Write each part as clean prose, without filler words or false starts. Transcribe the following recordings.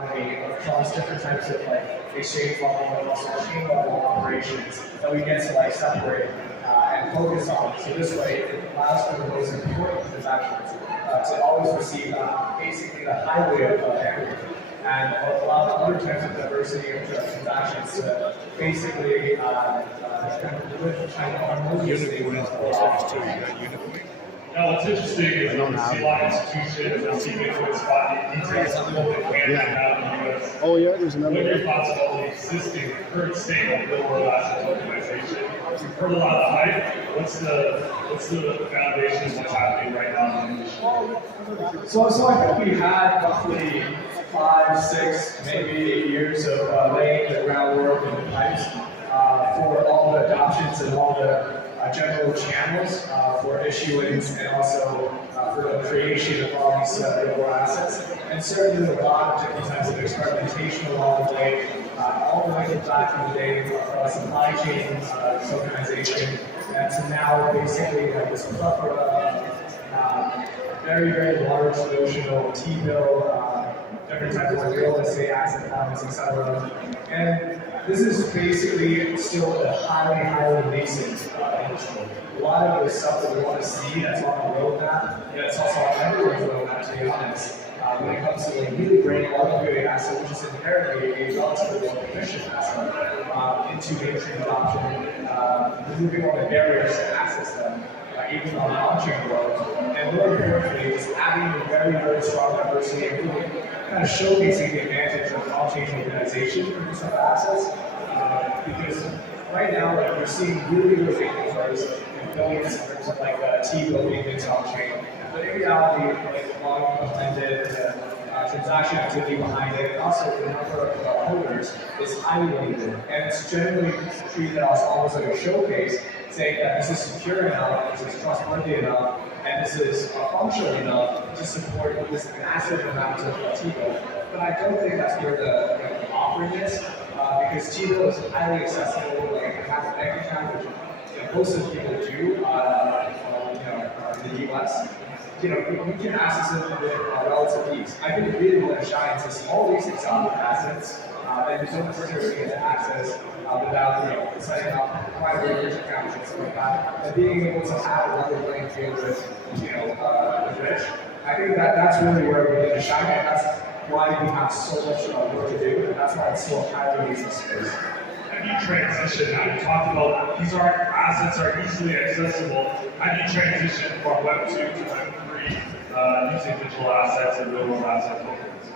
across different types of like exchange level and also chain level operations that we get to like separate and focus on. So this way, it allows for the most important transactions to always receive basically the highway of equity and allow other types of diversity of transactions to basically live kind of harmoniously with No, what's interesting is you see a lot of institutions and see Bitcoin's finding details of what they can and cannot in the US. Oh yeah, there's another What are your one. thoughts about the existing current state of real world asset tokenization? We've heard a lot of hype. What's the foundation of what's happening right now in the industry? So I think we had roughly 5, 6, maybe 8 years of laying the groundwork and the pipes for all the adoptions and all the general channels for issuance and also for the creation of all these real assets. And certainly a lot of different types of experimentation along the way, all the way back in the day of supply chain tokenization, and to now basically like this plethora of very, very large notional T-bill, different types of real estate asset classes, etc. And this is basically still a highly, highly nascent industry. A lot of the stuff that we want to see that's on the roadmap, and it's also on everyone's roadmap, to be honest, when it comes to like really bringing RWA asset, which is inherently a relatively more efficient asset, into mainstream adoption, removing all the barriers to access them, even on the on-chain world, and more importantly, is adding a very, very strong diversity and really kind of showcasing the advantage of on-chain tokenization for these type of assets. Because right now, like, we're seeing really, really big numbers and billions in terms of like T-bill payments on-chain. But in reality, like long blended transaction activity behind it, and also the number of holders is highly limited, and it's generally treated as almost like a showcase, saying that this is secure enough, this is trustworthy enough, and this is functional enough to support this massive amount of T-bill. But I don't think that's where the offering is, because T-bill is highly accessible. Like, you have a bank account, which most of the people do, in the US. You can access it with relative ease. I think really want to shine to all these exotic assets that you don't necessarily get to access without setting up private brokerage accounts and stuff like that, and being able to have a level playing field with the rich. I think that's really where we're going to shine, and that's why we have so much work to do, and that's why it's so highly nascent space. How do you transition? Now you talked about these assets are easily accessible. How do you transition from Web 2 to Web 3 using digital assets and real world asset tokens?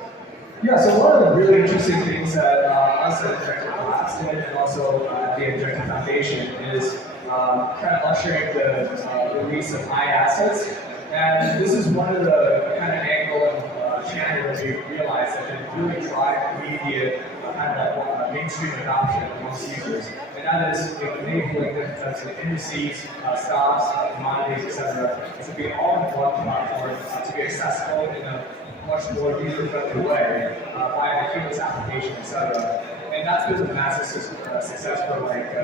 Yeah, so one of the really interesting things that us at Injective Labs did, and also the Injective Foundation, is kind of ushering the release of assets. And this is one of the kind of angle and channel that we realized that can really drive immediate kind of mainstream adoption amongst users. And that is enabling different types of indices, stocks, commodities, etc. to be all in one platform, to be accessible in a much more user-friendly way via the Helix application, etc. And that's been a massive success for like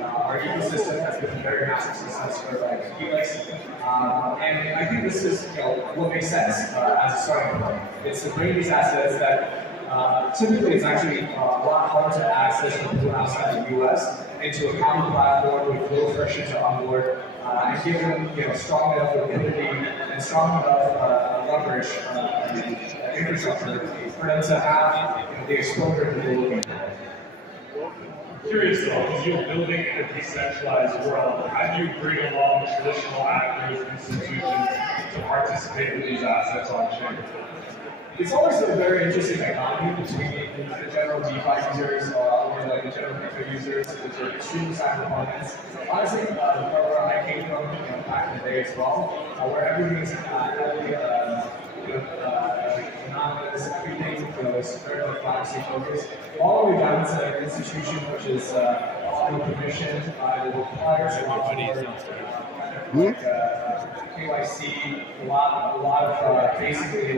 our ecosystem has been a very massive success for like Helix. And I think this is what makes sense as a starting point. It's to bring these assets that typically it's actually a lot harder to access for people outside the US into a common platform with low friction to onboard, and give them strong enough liquidity and strong enough leverage infrastructure for them to have the exposure that they're looking for. Curious though, because you're building in a decentralized world, how do you bring along traditional actors, institutions to participate with these assets on chain? It's always a very interesting dichotomy between the general DeFi users or like the general crypto users, which are extremely cyber components. Honestly, where I came from back in the day as well, where everything is heavily anonymous, everything is very much privacy focused, all the way down to an institution which is auto permissioned, that requires a lot more KYC, a lot of basically